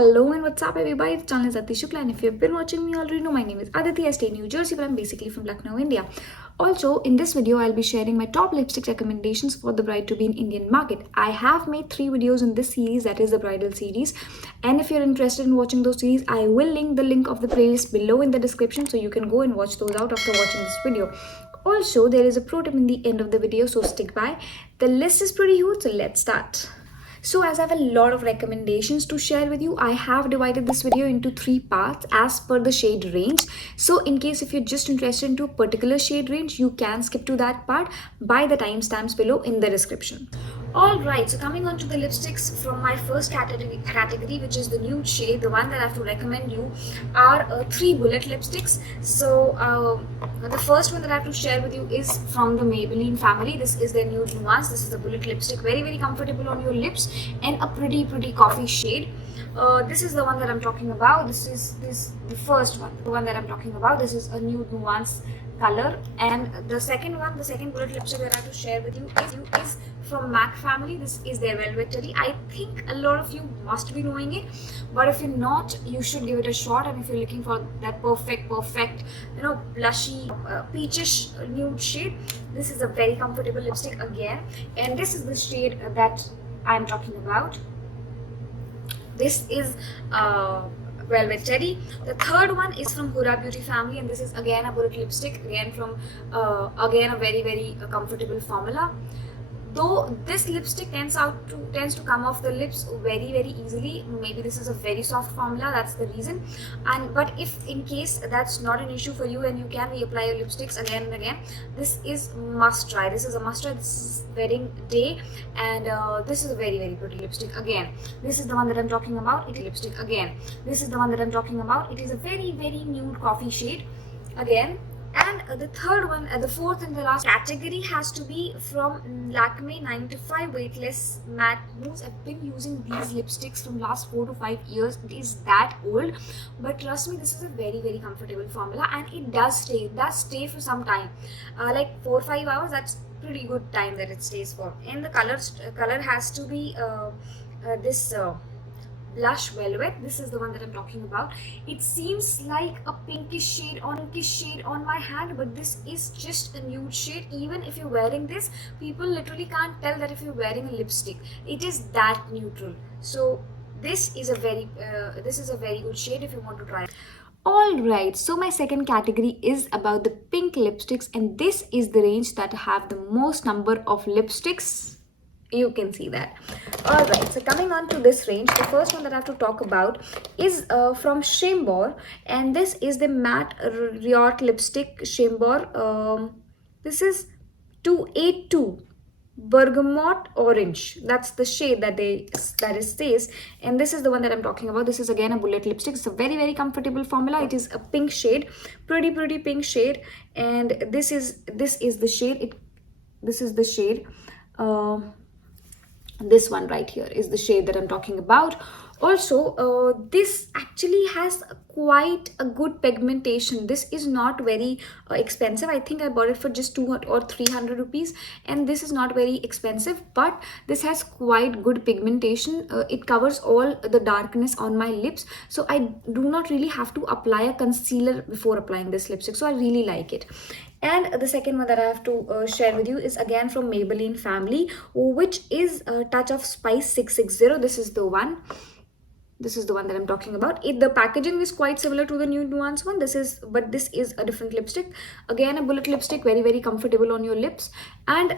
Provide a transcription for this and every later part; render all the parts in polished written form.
Hello and what's up everybody, the channel is Aditi Shukla, and if you've been watching me already know my name is Aditi. I stay in New Jersey but I'm basically from Lucknow, India. Also, in this video I'll be sharing my top lipstick recommendations for the bride to be in Indian market. I have made 3 videos in this series, that is the bridal series, and if you're interested in watching those series, I will link the link of the playlist below in the description so you can go and watch those out after watching this video. Also, there is a pro tip in the end of the video, so stick by. The list is pretty huge, so let's start. So as I have a lot of recommendations to share with you, I have divided this video into 3 parts as per the shade range. So in case if you're just interested into a particular shade range, you can skip to that part by the timestamps below in the description. Alright, so coming on to the lipsticks from my first category, which is the nude shade, the one that I have to recommend you are 3 bullet lipsticks. So the first one that I have to share with you is from the Maybelline family. This is their nude nuance. This is the bullet lipstick, very comfortable on your lips and a pretty coffee shade. This is the one that I'm talking about. This is the first one, the one that I'm talking about. This is a nude nuance color, and the second bullet lipstick that I have to share with you is from MAC family. This is their Velvet Teddy. I think a lot of you must be knowing it, but if you're not, you should give it a shot. And if you're looking for that perfect blushy peachish nude shade, this is a very comfortable lipstick again, and this is the shade that I'm talking about. This is Velvet Teddy. The third one is from Huda Beauty family, and this is again a bullet lipstick, again from again a very comfortable formula. Though this lipstick tends to come off the lips very easily. Maybe this is a very soft formula, that's the reason. But if in case that's not an issue for you and you can reapply your lipsticks again and again, this is must try. This is a must try. This is wedding day, and this is a very pretty lipstick again. This is the one that I'm talking about. It is lipstick again. This is the one that I'm talking about. It is a very nude coffee shade again. And the third one, the fourth and the last category has to be from Lakme 9 to 5 Weightless Matte Mousse. I've been using these lipsticks from last 4 to 5 years. It is that old, but trust me, this is a very comfortable formula, and it does stay for some time, like 4 or 5 hours. That's pretty good time that it stays for. And the color has to be this blush velvet. This is the one that I'm talking about. It seems like a pinkish shade on my hand, but this is just a nude shade. Even if you're wearing this, people literally can't tell that if you're wearing a lipstick. It is that neutral. So this is a very good shade if you want to try it. Alright, so my second category is about the pink lipsticks, and this is the range that have the most number of lipsticks. You can see that. Alright, so coming on to this range, the first one that I have to talk about is from Chambord, and this is the matte Riot lipstick Chambord. This is 282 Bergamot Orange. That's the shade that it says, and this is the one that I'm talking about. This is again a bullet lipstick. It's a very comfortable formula. It is a pink shade, pretty pink shade, and this is the shade. This is the shade. This one right here is the shade that I'm talking about. Also, this actually has quite a good pigmentation. This is not very expensive. I think I bought it for just 200 or 300 rupees, and this is not very expensive, but this has quite good pigmentation. It covers all the darkness on my lips, so I do not really have to apply a concealer before applying this lipstick, so I really like it. And the second one that I have to share with you is again from Maybelline family, which is a Touch of Spice 660. This is the one. This is the one that I'm talking about. The packaging is quite similar to the Nude Nuance one. This is a different lipstick. Again, a bullet lipstick, very comfortable on your lips. And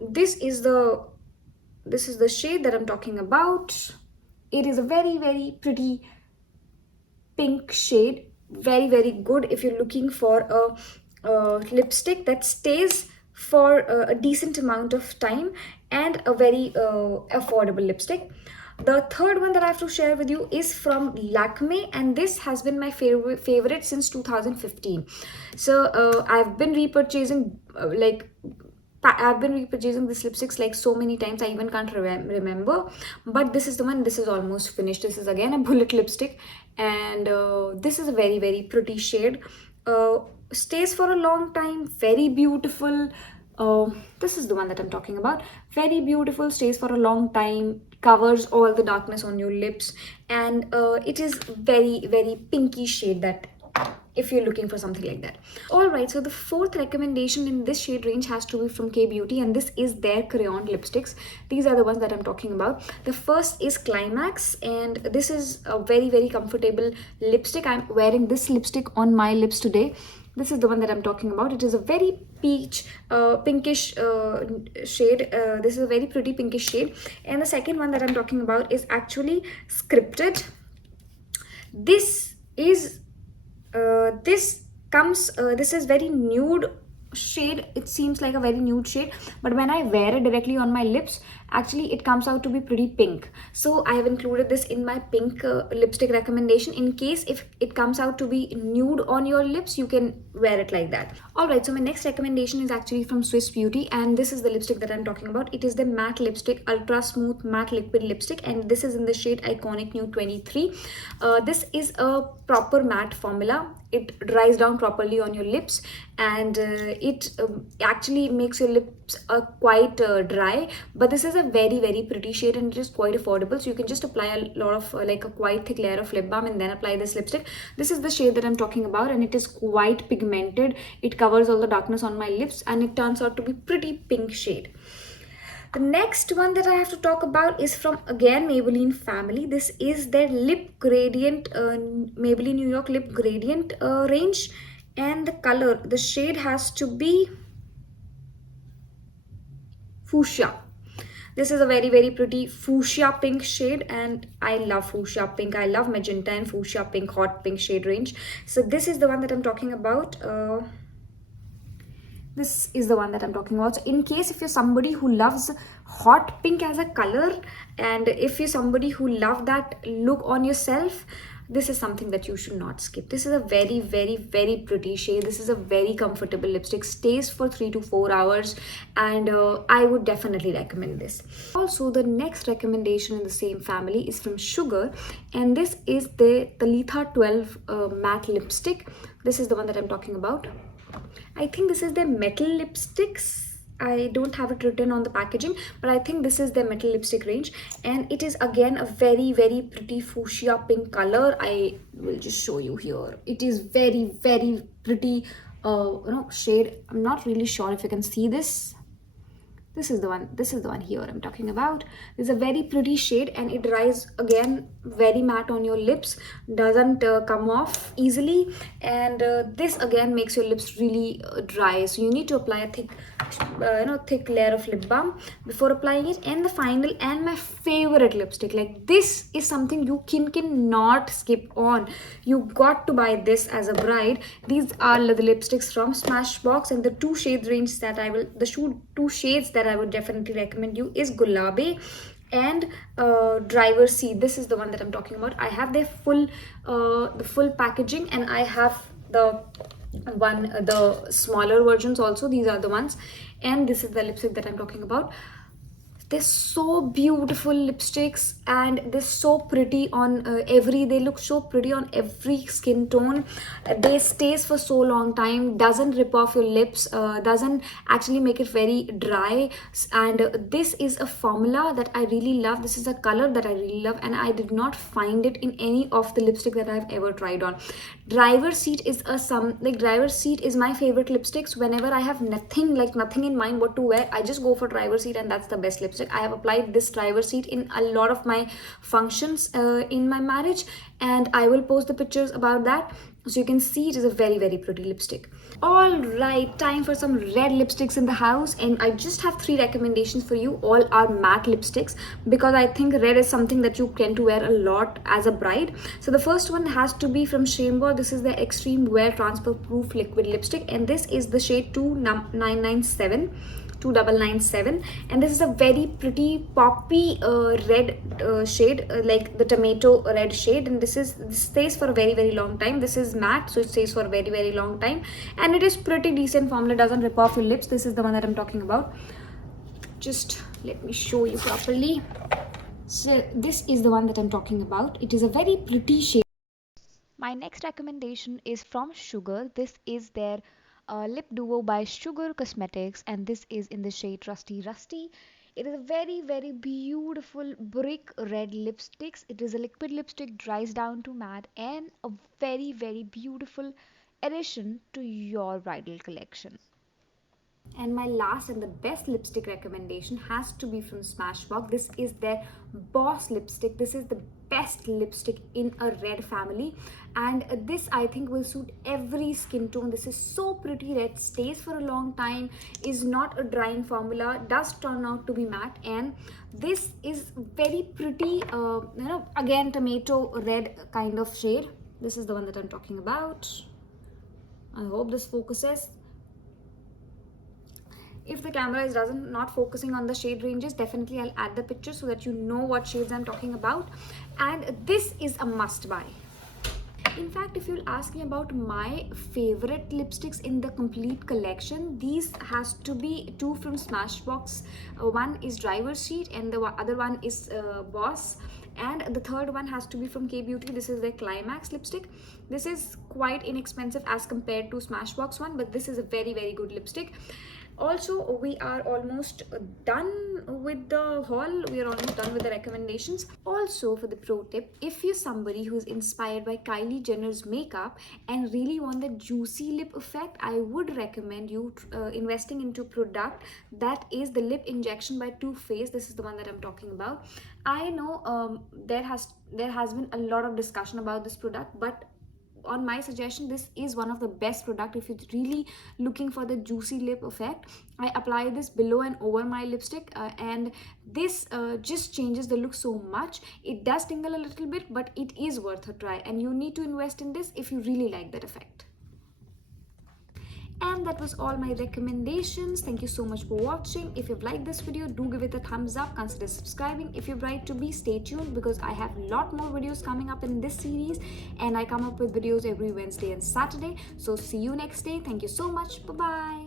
this is the shade that I'm talking about. It is a very pretty pink shade. Very good if you're looking for a lipstick that stays for a decent amount of time, and a very affordable lipstick. The third one that I have to share with you is from Lakme, and this has been my favorite since 2015. So I've been repurchasing this lipsticks like so many times I even can't remember, but this is the one. This is almost finished. This is again a bullet lipstick, and this is a very pretty shade. Stays for a long time, very beautiful. This is the one that I'm talking about. Very beautiful, stays for a long time, covers all the darkness on your lips, and it is very pinky shade, that if you're looking for something like that. All right, so the fourth recommendation in this shade range has to be from K Beauty, and this is their crayon lipsticks. These are the ones that I'm talking about. The first is Climax, and this is a very comfortable lipstick. I'm wearing this lipstick on my lips today. This is the one that I'm talking about. It is a very peach pinkish shade. This is a very pretty pinkish shade. And the second one that I'm talking about is actually Scripted. This is this is very nude shade. It seems like a very nude shade, but when I wear it directly on my lips, actually it comes out to be pretty pink. So I have included this in my pink lipstick recommendation. In case if it comes out to be nude on your lips, you can wear it like that. All right, so my next recommendation is actually from Swiss Beauty, and this is the lipstick that I'm talking about. It is the matte lipstick, ultra smooth matte liquid lipstick, and this is in the shade Iconic Nude 23. This is a proper matte formula. It dries down properly on your lips, and it actually makes your lips quite dry, but this is a very pretty shade, and it is quite affordable, so you can just apply a lot of like a quite thick layer of lip balm and then apply this lipstick. This is the shade that I'm talking about, and it is quite pigmented. It covers all the darkness on my lips, and it turns out to be pretty pink shade. The next one that I have to talk about is from, again, Maybelline family. This is their lip gradient, Maybelline New York lip gradient range, and the color, the shade has to be fuchsia. This is a very pretty fuchsia pink shade, and I love fuchsia pink. I love magenta and fuchsia pink, hot pink shade range. So this is the one that I'm talking about. This is the one that I'm talking about. So in case if you're somebody who loves hot pink as a color, and if you're somebody who love that look on yourself, this is something that you should not skip. This is a very pretty shade. This is a very comfortable lipstick, stays for 3 to 4 hours, and I would definitely recommend this. Also, the next recommendation in the same family is from Sugar, and this is the Talitha 12 matte lipstick. This is the one that I'm talking about. I think this is their metal lipsticks. I don't have it written on the packaging, but I think this is their metal lipstick range, and it is again a very pretty fuchsia pink color. I will just show you here. It is very pretty shade. I'm not really sure if you can see this. This is the one here I'm talking about. It's a very pretty shade, and it dries again very matte on your lips, doesn't come off easily, and this again makes your lips really dry, so you need to apply a thick layer of lip balm before applying it. And the final and my favorite lipstick, like this is something you cannot skip on. You got to buy this as a bride. These are the lipsticks from Smashbox, and the two shades that I would definitely recommend you is Gulabi and Driver's Seat. This is the one that I'm talking about. I have their the full packaging, and I have the smaller versions also. These are the ones, and this is the lipstick that I'm talking about. They're so beautiful lipsticks, and they're so pretty on they look so pretty on every skin tone. They stays for so long time, doesn't rip off your lips, doesn't actually make it very dry, and this is a formula that I really love. This is a color that I really love, and I did not find it in any of the lipstick that I've ever tried on. Driver's Seat is Driver's Seat is my favorite lipsticks. Whenever I have nothing in mind what to wear, I just go for Driver's Seat, and that's the best lipstick. I have applied this Driver's Seat in a lot of my functions in my marriage, and I will post the pictures about that, so you can see it is a very pretty lipstick. All right, time for some red lipsticks in the house, and I just have 3 recommendations for you. All are matte lipsticks, because I think red is something that you tend to wear a lot as a bride. So the first one has to be from Chambord. This is the Extreme Wear Transfer Proof Liquid Lipstick, and this is the shade 2997, and this is a very pretty poppy red shade, like the tomato red shade, and this stays for a very long time. This is matte, so it stays for a very long time, and it is pretty decent formula, doesn't rip off your lips. This is the one that I'm talking about. Just let me show you properly. So this is the one that I'm talking about. It is a very pretty shade. My next recommendation is from Sugar. This is their lip duo by Sugar Cosmetics, and this is in the shade Rusty. It is a very, very beautiful brick red lipsticks. It is a liquid lipstick, dries down to matte, and a very, very beautiful addition to your bridal collection. And my last and the best lipstick recommendation has to be from Smashbox. This is their Boss lipstick. This is the best lipstick in a red family, and this I think will suit every skin tone. This is so pretty red, stays for a long time, is not a drying formula, does turn out to be matte, and this is very pretty, again tomato red kind of shade. This is the one that I'm talking about. I hope this focuses. If the camera is not focusing on the shade ranges, definitely I'll add the picture so that you know what shades I'm talking about. And this is a must buy. In fact, if you'll ask me about my favorite lipsticks in the complete collection, these has to be two from Smashbox. One is Driver's Seat and the other one is Boss. And the third one has to be from K Beauty. This is their Climax lipstick. This is quite inexpensive as compared to Smashbox one, but this is a very, very good lipstick. Also, we are almost done with the haul. We are almost done with the recommendations. Also, for the pro tip, if you're somebody who's inspired by Kylie Jenner's makeup and really want the juicy lip effect, I would recommend you investing into product that is the lip injection by Too Faced. This is the one that I'm talking about. I know there has been a lot of discussion about this product, but on my suggestion, this is one of the best product if you're really looking for the juicy lip effect. I apply this below and over my lipstick, and this just changes the look so much. It does tingle a little bit, but it is worth a try, and you need to invest in this if you really like that effect. And that was all my recommendations. Thank you so much for watching. If you've liked this video, do give it a thumbs up. Consider subscribing. If you're bride to be, stay tuned because I have a lot more videos coming up in this series, and I come up with videos every Wednesday and Saturday. So see you next day. Thank you so much. Bye bye.